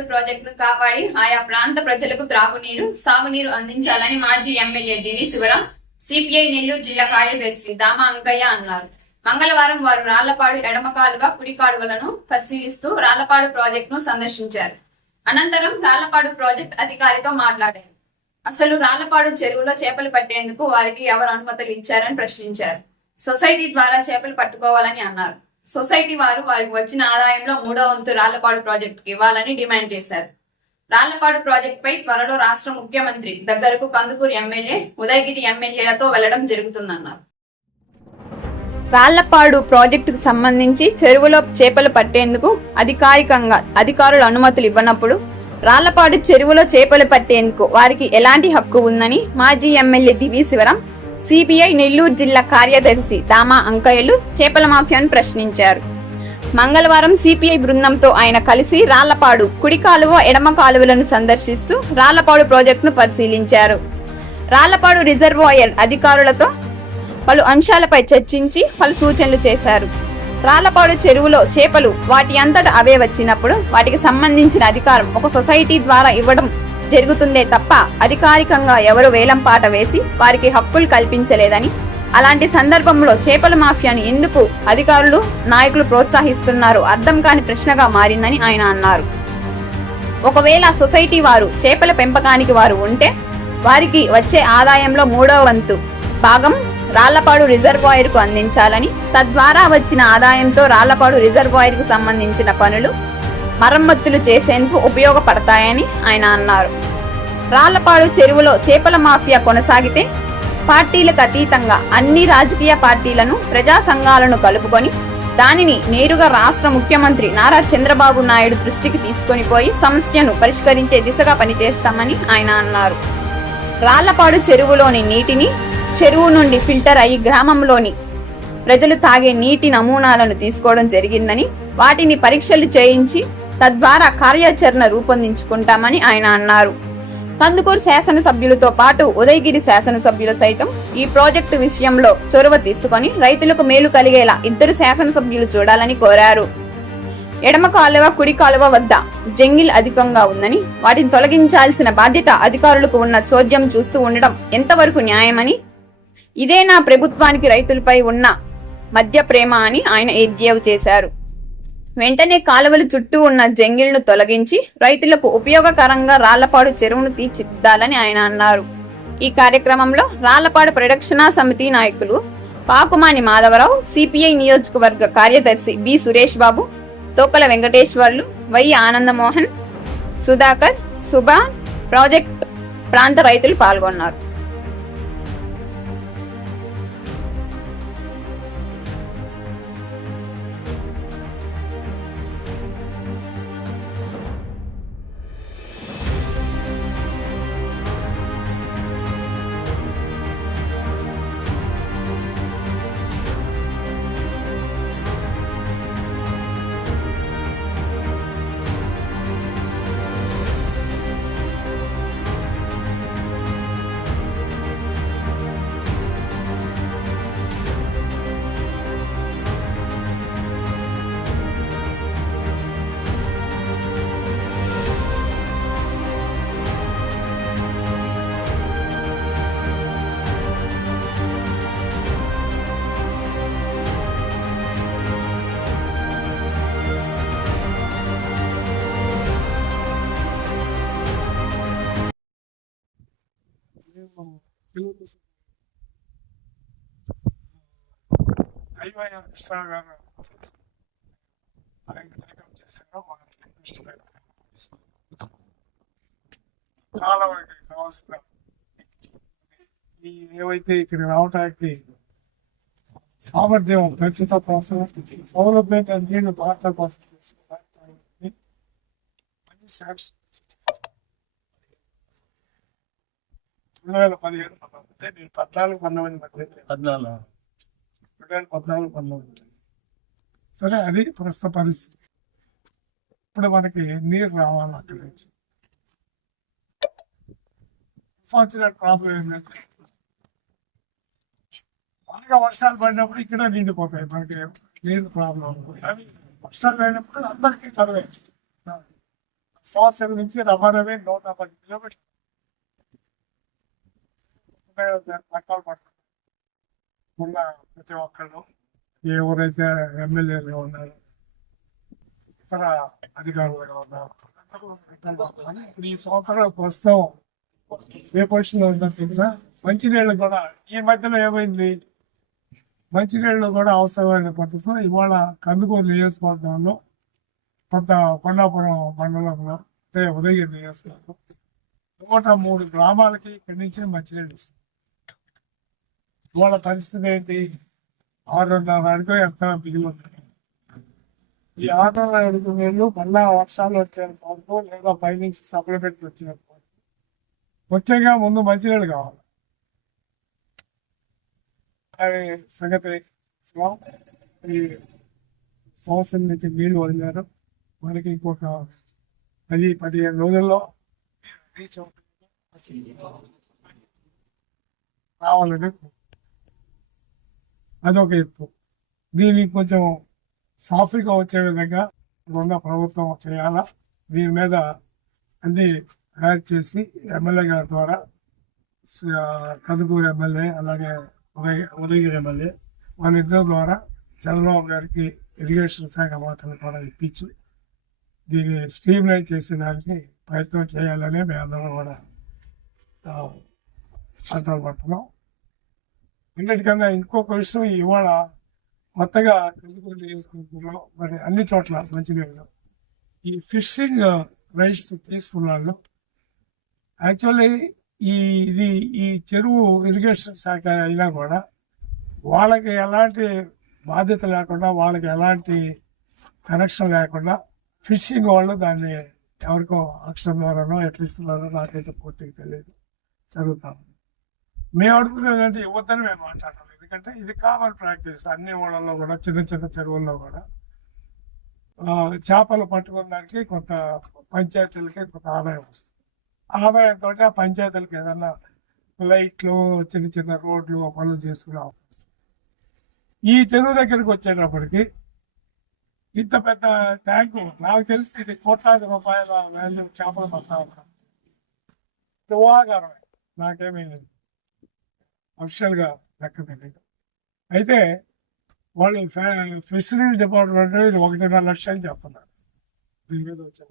రాళ్ళపాడు ప్రాజెక్టును కాపాడి ఆయా ప్రాంత ప్రజలకు త్రాగునీరు సాగునీరు అందించాలని మాజీ ఎమ్మెల్యే దివి శివరాం సిపిఐ నెల్లూరు జిల్లా కార్యదర్శి దామా అంకయ్య అన్నారు. మంగళవారం వారు రాళ్ళపాడు ఎడమ కాలువ కుడి కాలువలను పరిశీలిస్తూ రాళ్ళపాడు ప్రాజెక్టును సందర్శించారు. అనంతరం రాళ్ళపాడు ప్రాజెక్ట్ అధికారితో మాట్లాడారు. అసలు రాళ్ళపాడు చెరువులో చేపలు పట్టేందుకు వారికి ఎవరు అనుమతులు ఇచ్చారని ప్రశ్నించారు. సొసైటీ ద్వారా చేపలు పట్టుకోవాలని అన్నారు. సొసైటీ వారు వారికి వచ్చిన ఆదాయంలో మూడో వంతు రాళ్ళపాడు ప్రాజెక్టుకి ఇవ్వాలని డిమాండ్ చేశారు. రాళ్ళపాడు ప్రాజెక్టుపై త్వరలో రాష్ట్ర ముఖ్యమంత్రి దగ్గరకు కందుకూరు ఎమ్మెల్యే ఉదయగిరి ఎమ్మెల్యేలతో వెళ్ళడం జరుగుతుందన్నారు. రాళ్ళపాడు ప్రాజెక్టుకు సంబంధించి చెరువులో చేపలు పట్టేందుకు అధికారికంగా అధికారులు అనుమతులు ఇవ్వనప్పుడు రాళ్ళపాడు చెరువులో చేపలు పట్టేందుకు వారికి ఎలాంటి హక్కు ఉందని మాజీ ఎమ్మెల్యే దివి శివరాం సిపిఐ నెల్లూరు జిల్లా కార్యదర్శి దామా అంకయ్యలు చేపల మాఫియాను ప్రశ్నించారు. మంగళవారం సిపిఐ బృందంతో ఆయన కలిసి రాళ్ళపాడు కుడి కాలువ ఎడమ కాలువలను సందర్శిస్తూ రాళ్ళపాడు ప్రాజెక్టును పరిశీలించారు. రాళ్ళపాడు రిజర్వాయర్ అధికారులతో పలు అంశాలపై చర్చించి పలు సూచనలు చేశారు. రాళ్ళపాడు చెరువులో చేపలు వాటి అంతట అవే వచ్చినప్పుడు వాటికి సంబంధించిన అధికారం ఒక సొసైటీ ద్వారా ఇవ్వడం జరుగుతుందే తప్ప అధికారికంగా ఎవరు వేలంపాట వేసి వారికి హక్కులు కల్పించలేదని అలాంటి సందర్భంలో చేపల మాఫియాను ఎందుకు అధికారులు నాయకులు ప్రోత్సహిస్తున్నారు అర్థం కాని ప్రశ్నగా మారిందని ఆయన అన్నారు. ఒకవేళ సొసైటీ వారు చేపల పెంపకానికి వారు ఉంటే వారికి వచ్చే ఆదాయంలో మూడవ వంతు భాగం రాళ్ళపాడు రిజర్వాయర్కు అందించాలని తద్వారా వచ్చిన ఆదాయంతో రాళ్ళపాడు రిజర్వాయర్కు సంబంధించిన పనులు మరమ్మతులు చేసేందుకు ఉపయోగపడతాయని ఆయన అన్నారు. రాళ్ళపాడు చెరువులో చేపల మాఫియా కొనసాగితే పార్టీలకు అతీతంగా అన్ని రాజకీయ పార్టీలను ప్రజా సంఘాలను కలుపుకొని దానిని నేరుగా రాష్ట్ర ముఖ్యమంత్రి నారా చంద్రబాబు నాయుడు దృష్టికి తీసుకొని పోయి సమస్యను పరిష్కరించే దిశగా పనిచేస్తామని ఆయన అన్నారు. రాళ్ళపాడు చెరువులోని నీటిని చెరువు నుండి ఫిల్టర్ అయి గ్రామంలోని ప్రజలు తాగే నీటి నమూనాలను తీసుకోవడం జరిగిందని వాటిని పరీక్షలు చేయించి తద్వారా కార్యాచరణ రూపొందించుకుంటామని ఆయన అన్నారు. కందుకూరు శాసనసభ్యులతో పాటు ఉదయగిరి శాసనసభ్యులు సైతం ఈ ప్రాజెక్టు విషయంలో చొరవ తీసుకొని రైతులకు మేలు కలిగేలా ఇద్దరు శాసనసభ్యులు చూడాలని కోరారు. ఎడమ కాలువ కుడి కాలువ వద్ద జంగిల్ అధికంగా ఉందని వాటిని తొలగించాల్సిన బాధ్యత అధికారులకు ఉన్న చోద్యం చూస్తూ ఉండడం ఎంతవరకు న్యాయమని ఇదే నా ప్రభుత్వానికి రైతులపై ఉన్న మధ్య ప్రేమ అని ఆయన ఎద్దేవ్ చేశారు. వెంటనే కాలువలు చుట్టూ ఉన్న జంగిళ్ళను తొలగించి రైతులకు ఉపయోగకరంగా రాళ్ళపాడు చెరువును తీర్చిదిద్దాలని ఆయన అన్నారు. ఈ కార్యక్రమంలో రాళ్ళపాడు పరిరక్షణ సమితి నాయకులు కాకుమాని మాధవరావు సిపిఐ నియోజకవర్గ కార్యదర్శి B Suresh Babu Tokala Venkateswarlu Y Anand Mohan Sudhakar Subha project ప్రాంత రైతులు పాల్గొన్నారు. అయ్యా కృష్ణ గారు ఆయన లేఖం చేశారో వాళ్ళకి దృష్టి పెట్టాలి. కావాల్సిన ఈ ఏవైతే ఇక్కడ రావడానికి సామర్థ్యం ఖచ్చిత కోసం సౌలభ్యంగా నేను భారత కోసం చేస్తున్నారు రెండు వేల పదిహేను నేను పద్నాలుగు పంతొమ్మిది మధ్య పద్నాలుగు రెండు వేల పద్నాలుగు పంతొమ్మిది సరే అది ప్రస్తుత పరిస్థితి. ఇప్పుడు మనకి నీరు రావాలి అక్కడి నుంచి. వచ్చిన ప్రాబ్లం ఏంటంటే బాగా వర్షాలు పడినప్పుడు ఇక్కడ నిండిపోతాయి. మనకి నీరు ప్రాబ్లం అవి వర్షాలు పడినప్పుడు అందరికీ కలవే సంవత్సరం నుంచి రవాణామే నూట పది కిలోమీటర్లు. పడుతుంది. ఉన్న ప్రతి ఒక్కళ్ళు ఎవరైతే ఎమ్మెల్యేలుగా ఉన్నారు ఇతర అధికారులుగా ఉన్నారు ఈ సంవత్సరం ప్రస్తుతం ఏ పొజిషన్లో ఉన్నట్టుగా మంచినీళ్ళు కూడా ఈ మధ్యలో ఏమైంది? మంచినీళ్ళు కూడా అవసరమైన పద్ధతిలో ఇవాళ కందుకూరు నియోజకవర్గంలో కొంత కొండాపురం మండలంలో అంటే ఉదయగిరి నియోజకవర్గం నూట మూడు గ్రామాలకి ఇక్కడి నుంచి మంచినీళ్ళు ఇస్తుంది ఇవాళ పరిస్థితి ఏంటి? ఆరున్నర వరకు ఎంత మిగిలి ఈ ఆరున్నర అడుగు నీళ్ళు మళ్ళా వర్షాలు వచ్చే పాటు లేదా పైనుంచి సప్లిమెంట్ వచ్చిన వచ్చాక ముందు మంచినీళ్ళు కావాలి. అది సంగతి ఈ సంవత్సరం నుంచి నీళ్ళు వదిలారు. మనకి ఇంకొక పది పదిహేను రోజుల్లో రీచ్ అవుతుంది రావాలని అదొక ఎత్తు. దీనికి కొంచెం సాఫీగా వచ్చే విధంగా ఉన్న ప్రభుత్వం చేయాలా? దీని మీద అన్ని యాడ్ చేసి ఎమ్మెల్యే గారి ద్వారా స- కందుకూరు ఎమ్మెల్యే అలాగే ఉదయ ఉదయగిరి ఎమ్మెల్యే వాళ్ళిద్దరి ద్వారా చంద్రబాబు గారికి ఇరిగేషన్ శాఖ మాత్రం కూడా ఇప్పించి దీన్ని స్ట్రీమ్ లైన్ చేసేదానికి ప్రయత్నం చేయాలని మేము అందరం కూడా అంటారు పడుతున్నాం. అన్నిటికన్నా ఇంకొక విషయం ఇవాళ కొత్తగా కందుకూరు నియోజకవర్గంలో మరి అన్ని చోట్ల మంచినీళ్ళు. ఈ ఫిషింగ్ రైట్స్ తీసుకున్నాళ్ళు. యాక్చువల్లీ ఈ ఇది ఈ చెరువు ఇరిగేషన్ శాఖ అయినా కూడా వాళ్ళకి ఎలాంటి బాధ్యత లేకుండా వాళ్ళకి ఎలాంటి కనెక్షన్ లేకుండా ఫిషింగ్ వాళ్ళు దాన్ని ఎవరికో అక్షరం ద్వారానో ఎట్లా ఇస్తున్నారో నాకైతే పూర్తిగా తెలియదు. చదువుతాము మేము అడుగుతున్నదంటే ఇవ్వద్దని మేము మాట్లాడాలి ఎందుకంటే ఇది కామన్ ప్రాక్టీస్ అన్ని ఊళ్ళల్లో కూడా చిన్న చిన్న చెరువుల్లో కూడా. చేపలు పట్టుకోవడానికి కొంత పంచాయతీలకి కొంత ఆదాయం వస్తుంది. ఆదాయంతో ఆ పంచాయతీలకు ఏదన్నా లైట్లు చిన్న చిన్న రోడ్లు పనులు చేసుకునే అవకాశం ఈ చెరువు దగ్గరికి వచ్చేటప్పటికి ఇంత పెద్ద ట్యాంకు నాకు తెలిసి ఇది కోట్లాది రూపాయల వాల్యూ చేపలు పట్టాల్సిన ఊహాగారమే నాకేమీ అఫిషియల్గా లెక్క తెలియదు అయితే వాళ్ళు ఫిషరీస్ డిపార్ట్మెంట్ ఇది ఒకటిన్నర లక్షలు చెప్తున్నారు. దీని మీద వచ్చే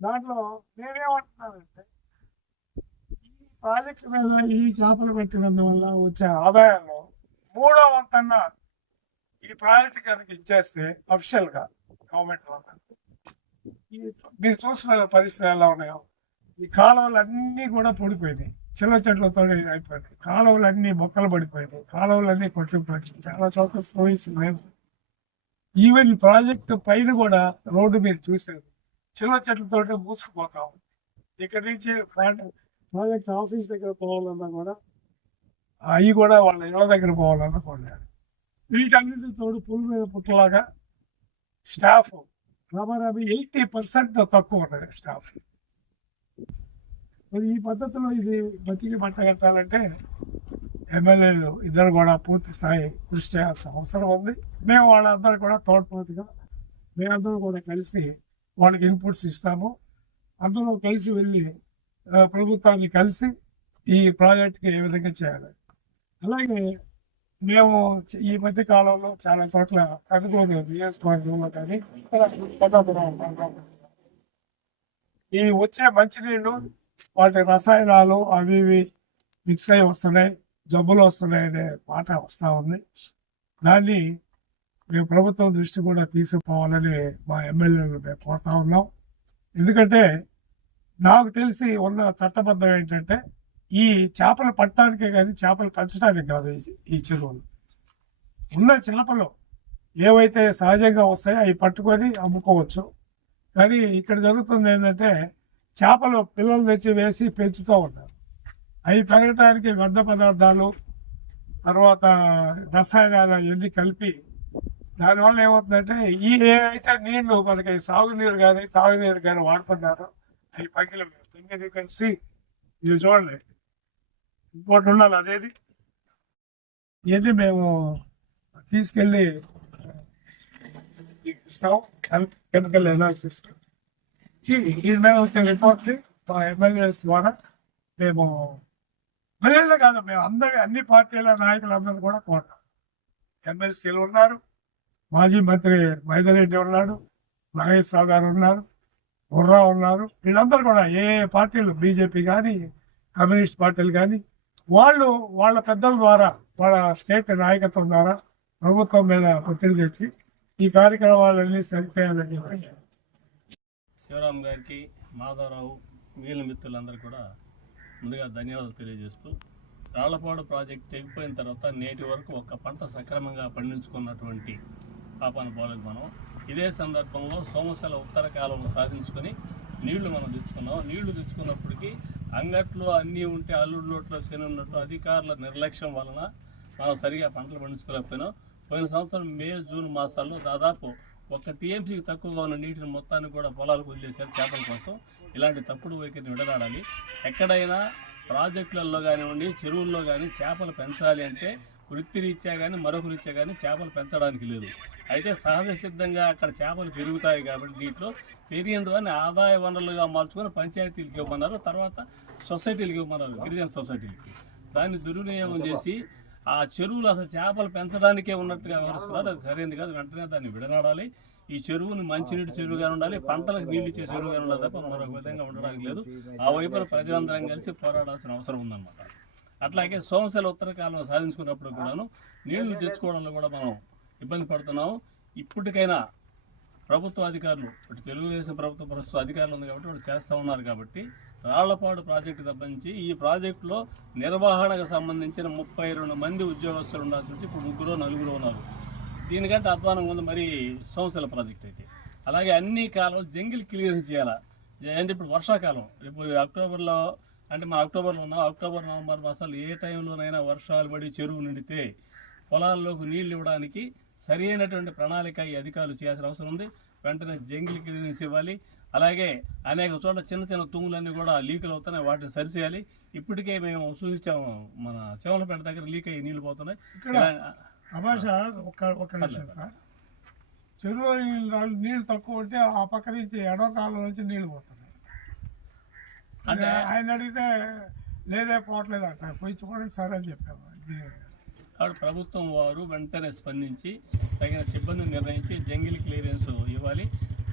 దాంట్లో నేనేమంటున్నానంటే ఈ ప్రాజెక్ట్ మీద ఈ చేపలు పెట్టినందువల్ల వచ్చే ఆదాయంలో మూడో వంతన్న ఈ ప్రాజెక్ట్ కనుక ఇచ్చేస్తే అఫిషియల్గా గవర్నమెంట్ ఈ మీరు చూసిన పరిస్థితులు ఎలా ఉన్నాయో ఈ కాలువలు అన్నీ కూడా పడిపోయినాయి. చిన్న చెట్లతో అయిపోయినాయి కాలువలన్నీ మొక్కలు పడిపోయినాయి. కాలువలు అన్నీ కొట్టుకుపోయినాయి. చాలా చోట్ల స్టోరీస్ లేవు ఈవెన్ ప్రాజెక్ట్ పైన కూడా రోడ్డు మీరు చూసారు చిన్న చెట్లతో మూసుకుపోతా. ఉంది ఇక్కడి నుంచి ప్రాజెక్ట్ ఆఫీస్ దగ్గర పోవాలన్నా కూడా అవి కూడా వాళ్ళ ఇళ్ళ దగ్గర పోవాలన్నా కూడా వీటన్నిటి తోడు పుల్ మీద పుట్టలాగా స్టాఫ్ దాదాపు ఎయిటీ పర్సెంట్ తక్కువ ఉన్నది స్టాఫ్ మరి ఈ పద్ధతిలో ఇది బతికి బట్ట కట్టాలంటే ఎమ్మెల్యేలు ఇద్దరు కూడా పూర్తి స్థాయి కృషి చేయాల్సిన అవసరం ఉంది. మేము వాళ్ళందరూ కూడా తోడ్పోతుగా మేమందరం కూడా కలిసి వాళ్ళకి ఇన్పుట్స్ ఇస్తాము. అందరూ కలిసి వెళ్ళి ప్రభుత్వాన్ని కలిసి ఈ ప్రాజెక్ట్కి ఏ విధంగా చేయాలి. అలాగే మేము ఈ మధ్య కాలంలో చాలా చోట్ల కనుగోలు నియోజకవర్గంలో కానీ ఈ వచ్చే మంచినీళ్ళు వాటి రసాయనాలు అవి ఇవి మిక్స్ అయి వస్తున్నాయి జబ్బులు వస్తున్నాయి అనే మాట వస్తూ ఉంది. దాన్ని మేము ప్రభుత్వం దృష్టి కూడా తీసుకుపోవాలని మా ఎమ్మెల్యేలు మేము కోరుతా ఉన్నాం. ఎందుకంటే నాకు తెలిసి ఉన్న చట్టబద్ధం ఏంటంటే ఈ చేపలు పట్టడానికే కానీ చేపలు పెంచడానికి కాదు ఈ- ఈ చెరువులు. ఉన్న చేపలు ఏవైతే సహజంగా వస్తాయో అవి పట్టుకొని అమ్ముకోవచ్చు. కానీ ఇక్కడ జరుగుతుంది ఏంటంటే చేపలు పిల్లలు తెచ్చి వేసి పెంచుతూ ఉంటారు. అవి పెరగటానికి వ్యర్థ పదార్థాలు తర్వాత రసాయనాలు అవన్నీ కలిపి దానివల్ల ఏమవుతుందంటే ఈ ఏవైతే నీళ్ళు మనకి సాగునీరు కానీ తాగునీరు కానీ వాడుతున్నారు అవి పగిలి తొమ్మిది కలిసి ఇది చూడండి. ఇంకోటి ఉండాలి అదేది? ఇవన్నీ మేము తీసుకెళ్ళి ఇస్తాం. కెమికల్ ఎనాలిసిస్ ఇచ్చి మీద వచ్చే రిపోర్ట్ మా ఎమ్మెల్యేస్ ద్వారా మేము ఎమ్మెల్యేలు కాదు మేము అందరి అన్ని పార్టీల నాయకులందరూ కూడా కోరుతాం ఎమ్మెల్సీలు ఉన్నారు మాజీ మంత్రి మైదరెడ్డి ఉన్నాడు మహేష్ రావు గారు ఉన్నారు బుర్రా ఉన్నారు వీళ్ళందరూ కూడా ఏ పార్టీలు బీజేపీ కానీ కమ్యూనిస్ట్ పార్టీలు కానీ వాళ్ళు వాళ్ళ పెద్దల ద్వారా వాళ్ళ స్టేట్ నాయకత్వం ద్వారా ప్రభుత్వం మీద ఒత్తిడి తెచ్చి ఈ కార్యక్రమాలన్నీ సరిచేయాలని చెప్పి శివరాం గారికి మాధవరావు మిగిలిన మిత్రులందరూ కూడా ముందుగా ధన్యవాదాలు తెలియజేస్తూ రాళ్ళపాడు ప్రాజెక్ట్ తెగిపోయిన తర్వాత నేటి వరకు ఒక పంట సక్రమంగా పండించుకున్నటువంటి పాపాను పోలేదు మనం. ఇదే సందర్భంలో సోమశల ఉత్తర కాలంలో సాధించుకొని నీళ్ళు మనం తెచ్చుకున్నాం. నీళ్ళు తెచ్చుకున్నప్పటికీ అంగట్లో అన్నీ ఉంటే అల్లుడు నోట్లో శని ఉన్నట్లు అధికారుల నిర్లక్ష్యం వలన మనం సరిగా పంటలు పండించుకోలేకపోయినాం. పోయిన సంవత్సరం మే జూన్ మాసాల్లో దాదాపు ఒక టీఎంసీకి తక్కువగా ఉన్న నీటిని మొత్తాన్ని కూడా పొలాలకు వదిలేశారు చేపల కోసం. ఇలాంటి తప్పుడు వైఖరిని విడనాడాలి. ఎక్కడైనా ప్రాజెక్టులలో కానివ్వండి చెరువుల్లో కానీ చేపలు పెంచాలి అంటే వృత్తిరీత్యా కానీ మరొక రీత్యా కానీ చేపలు పెంచడానికి లేదు. అయితే సహజ సిద్ధంగా అక్కడ చేపలు పెరుగుతాయి కాబట్టి నీటిలో పెరిగిన దాన్ని ఆదాయ వనరులుగా మార్చుకొని పంచాయతీలకు ఇవ్వమన్నారు. తర్వాత సొసైటీలకు ఇవ్వమన్నారు. గిరిజన సొసైటీలకి. దాన్ని దుర్వినియోగం చేసి ఆ చెరువులు అసలు చేపలు పెంచడానికే ఉన్నట్టుగా వ్యవహరిస్తున్నారు. అది సరైనది కాదు. వెంటనే దాన్ని విడనాడాలి. ఈ చెరువుని మంచినీటి చెరువుగా ఉండాలి. పంటలకు నీళ్ళు ఇచ్చే చెరువుగా ఉండాలి తప్ప మరొక విధంగా ఉండడానికి లేదు. ఆ వైపున ప్రజలందరం కలిసి పోరాడాల్సిన అవసరం ఉందన్నమాట. అట్లాగే సోమశల ఉత్తర కాలం సాధించుకున్నప్పుడు కూడాను నీళ్ళు తెచ్చుకోవడంలో కూడా మనం ఇబ్బంది పడుతున్నాము. ఇప్పటికైనా ప్రభుత్వ అధికారులు ఇటు తెలుగుదేశం ప్రభుత్వ ప్రస్తుత అధికారులు ఉంది కాబట్టి వాళ్ళు చేస్తూ ఉన్నారు కాబట్టి రాళ్ళపాడు ప్రాజెక్టు తప్పించి ఈ ప్రాజెక్టులో నిర్వహణకు సంబంధించిన ముప్పై రెండు మంది ఉద్యోగస్తులు ఉండాల్సి ఇప్పుడు ముగ్గురు నలుగురు ఉన్నారు. దీనికంటే అధ్వానంగా ఉంది మరి సంవత్సరాల ప్రాజెక్ట్ అయితే. అలాగే అన్ని కాలం జంగిల్ క్లియర్ చేయాలా. అంటే ఇప్పుడు వర్షాకాలం. రేపు అక్టోబర్లో అంటే మా అక్టోబర్లో ఉన్నాం. అక్టోబర్ నవంబర్ మాసాలు ఏ టైంలోనైనా వర్షాలు పడి చెరువు నిండితే పొలాల్లోకి నీళ్ళు ఇవ్వడానికి సరి అయినటువంటి ప్రణాళిక ఈ అధికారులు చేయాల్సిన అవసరం ఉంది. వెంటనే జంగిల్ క్లియరెన్స్ ఇవ్వాలి. అలాగే అనేక చోట్ల చిన్న చిన్న తుంగులన్నీ కూడా లీకులు అవుతున్నాయి. వాటిని సరిచేయాలి. ఇప్పటికే మేము సూచించాము మన శివలపేట దగ్గర లీక్ అయ్యి నీళ్ళు పోతున్నాయి. ఒక ఒక నిమిషం సార్. చెరువు నీళ్ళు నీళ్ళు తక్కువ ఉంటే ఆ పక్క నుంచి ఎడవ కాలం నుంచి నీళ్ళు పోతున్నాయి. అంటే ఆయన అడిగితే లేదే పోవట్లేదు అంట పోయి చూడండి సరే అని చెప్పాము. కాబట్టి ప్రభుత్వం వారు వెంటనే స్పందించి తగిన సిబ్బందిని నిర్ణయించి జంగిల్ క్లియరెన్స్ ఇవ్వాలి.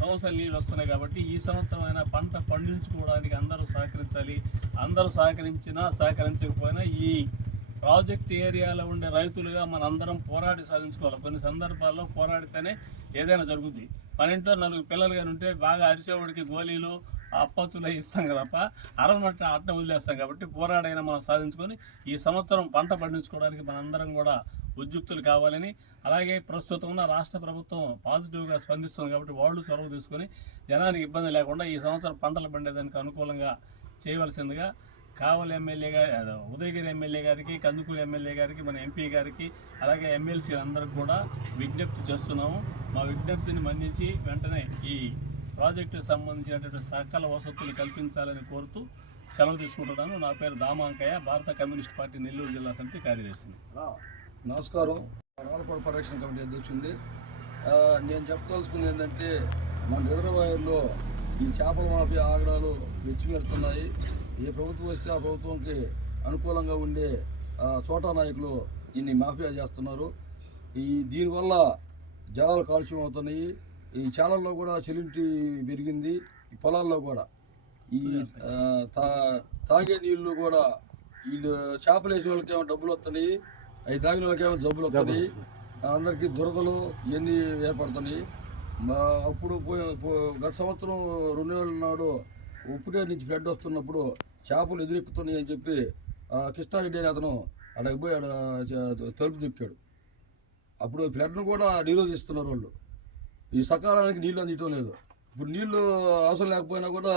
సంవత్సరం నీళ్ళు వస్తున్నాయి కాబట్టి ఈ సంవత్సరం అయినా పంట పండించుకోవడానికి అందరూ సహకరించాలి. అందరూ సహకరించినా సహకరించకపోయినా ఈ ప్రాజెక్ట్ ఏరియాలో ఉండే రైతులుగా మనందరం పోరాడి సాధించుకోవాలి. కొన్ని సందర్భాల్లో పోరాడితేనే ఏదైనా జరుగుతుంది మన ఇంట్లో నలుగురు పిల్లలు కానీ ఉంటే బాగా అరిసేవాడికి గోళీలు అప్పచ్చులు ఇస్తాం కదప్ప. అరవనట్టు అట్ట వదిలేస్తాం కాబట్టి పోరాడైనా మనం సాధించుకొని ఈ సంవత్సరం పంట పండించుకోవడానికి మనందరం కూడా ఉద్యుక్తులు కావాలని అలాగే ప్రస్తుతం ఉన్న రాష్ట్ర ప్రభుత్వం పాజిటివ్గా స్పందిస్తుంది కాబట్టి వాళ్ళు చొరవ తీసుకొని జనానికి ఇబ్బంది లేకుండా ఈ సంవత్సరం పంటలు పండేదానికి అనుకూలంగా చేయవలసిందిగా కావలి ఎమ్మెల్యే గారి ఉదయగిరి ఎమ్మెల్యే గారికి కందుకూరు ఎమ్మెల్యే గారికి మన ఎంపీ గారికి అలాగే ఎమ్మెల్సీ అందరికి కూడా విజ్ఞప్తి చేస్తున్నాము. మా విజ్ఞప్తిని మన్నించి వెంటనే ఈ ప్రాజెక్టుకు సంబంధించినటువంటి సకల వసతులు కల్పించాలని కోరుతూ సెలవు తీసుకుంటున్నాను. నా పేరు దామాంకయ్య. భారత కమ్యూనిస్ట్ పార్టీ నెల్లూరు జిల్లా సమితి కార్యదర్శిని. నమస్కారం. రాళ్ళపాడు పరిరక్షణ కమిటీ అధ్యక్షుంది నేను చెప్పదలుచుకుంది ఏంటంటే మన రిజర్వాయర్లో ఈ చేపల మాఫియా ఆగడాలు వెచ్చిమెడుతున్నాయి ఏ ప్రభుత్వం వస్తే ఆ ప్రభుత్వంకి అనుకూలంగా ఉండే చోటా నాయకులు దీన్ని మాఫియా చేస్తున్నారు. ఈ దీనివల్ల జలాలు కాలుష్యం అవుతున్నాయి. ఈ చాలల్లో కూడా చెలింటి పెరిగింది పొలాల్లో కూడా. ఈ తాగే నీళ్ళు కూడా వీళ్ళు చేపలు వేసిన వాళ్ళకేమో డబ్బులు వస్తున్నాయి అవి తాగిన వాళ్ళకేమో జబ్బులు వస్తున్నాయి అందరికీ దురదలు ఇవన్నీ ఏర్పడుతున్నాయి. అప్పుడు గత సంవత్సరం రెండు వేల నాడు ఉప్పుడే నుంచి ఫ్లడ్ వస్తున్నప్పుడు చేపలు ఎదురెక్కుతున్నాయి అని చెప్పి కృష్ణారెడ్డి అనే అతను అక్కడికి పోయి తలుపు తిప్పాడు. అప్పుడు ఫ్లడ్ను కూడా నిరోధిస్తున్నారు వాళ్ళు. ఈ సకాలానికి నీళ్ళు అందించడం లేదు. ఇప్పుడు నీళ్ళు అవసరం లేకపోయినా కూడా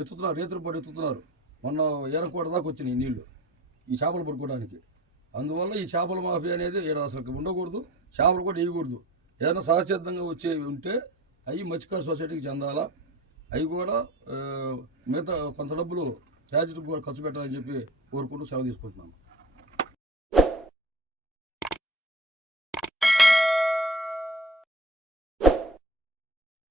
ఎత్తుతున్నారు రేతులు పడి ఎత్తుతున్నారు. మొన్న ఏరకోట దాకా వచ్చినాయి నీళ్ళు ఈ చేపలు పడుకోవడానికి. అందువల్ల ఈ చేపల మాఫీ అనేది ఈడ అసలు ఉండకూడదు చేపలు కూడా వేయకూడదు. ఏదైనా సహసిద్ధంగా వచ్చే ఉంటే అవి మత్స్యకార సొసైటీకి చెందాలా? అవి కూడా మిగతా కొంత డబ్బులు ట్యాజెట్ కూడా ఖర్చు పెట్టాలని చెప్పి కోరుకుంటూ సెలవు తీసుకుంటున్నాను.